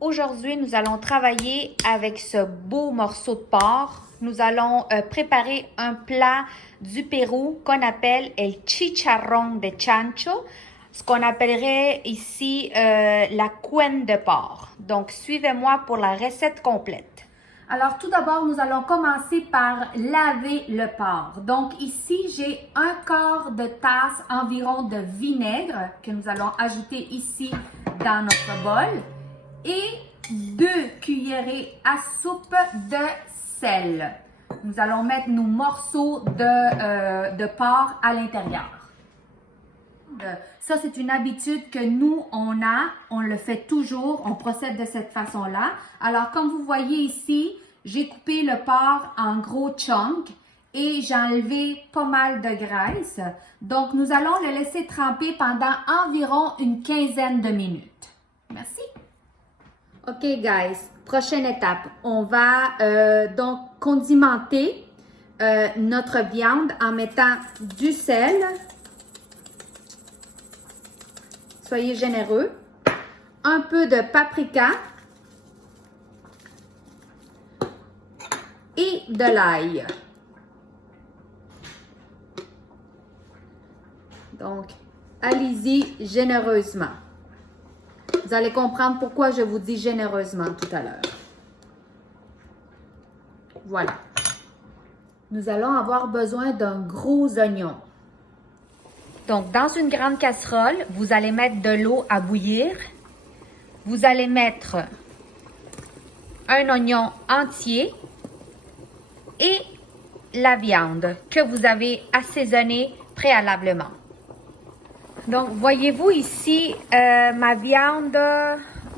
Aujourd'hui, nous allons travailler avec ce beau morceau de porc. Nous allons préparer un plat du Pérou qu'on appelle el chicharrón de chancho, ce qu'on appellerait ici la couenne de porc. Donc, suivez-moi pour la recette complète. Alors, tout d'abord, nous allons commencer par laver le porc. Donc, ici, j'ai un quart de tasse environ de vinaigre que nous allons ajouter ici dans notre bol et 2 cuillerées à soupe de sel. Nous allons mettre nos morceaux de porc à l'intérieur. Ça, c'est une habitude que nous, on le fait toujours, on procède de cette façon-là. Alors, comme vous voyez ici, j'ai coupé le porc en gros chunks et j'ai enlevé pas mal de graisse. Donc, nous allons le laisser tremper pendant environ une quinzaine de minutes. Merci. OK, guys, prochaine étape. On va donc condimenter notre viande en mettant du sel. Soyez généreux. Un peu de paprika et de l'ail. Donc, allez-y généreusement. Vous allez comprendre pourquoi je vous dis généreusement tout à l'heure. Voilà. Nous allons avoir besoin d'un gros oignon. Donc, dans une grande casserole, vous allez mettre de l'eau à bouillir. Vous allez mettre un oignon entier et la viande que vous avez assaisonnée préalablement. Donc, voyez-vous ici, ma viande,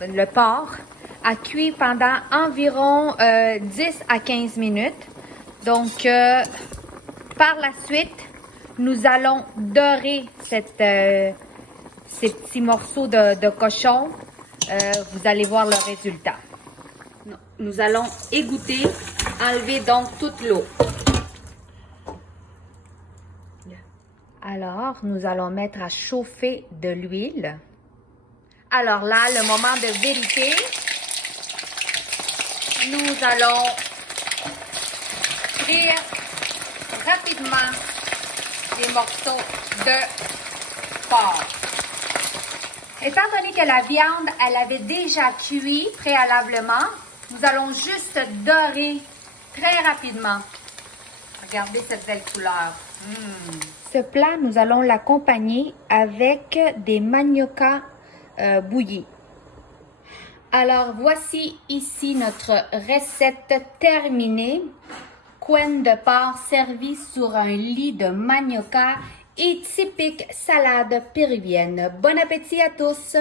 le porc, a cuit pendant environ 10 à 15 minutes. Donc, par la suite, nous allons dorer ces petits morceaux de cochon. Vous allez voir le résultat. Nous allons égoutter, enlever donc toute l'eau. Alors, nous allons mettre à chauffer de l'huile. Alors là, le moment de vérité. Nous allons frire rapidement les morceaux de porc. Étant donné que la viande, elle avait déjà cuit préalablement, nous allons juste dorer très rapidement. Regardez cette belle couleur. Ce plat, nous allons l'accompagner avec des maniocas bouillis. Alors, voici ici notre recette terminée. Couenne de porc servie sur un lit de manioca et typique salade péruvienne. Bon appétit à tous!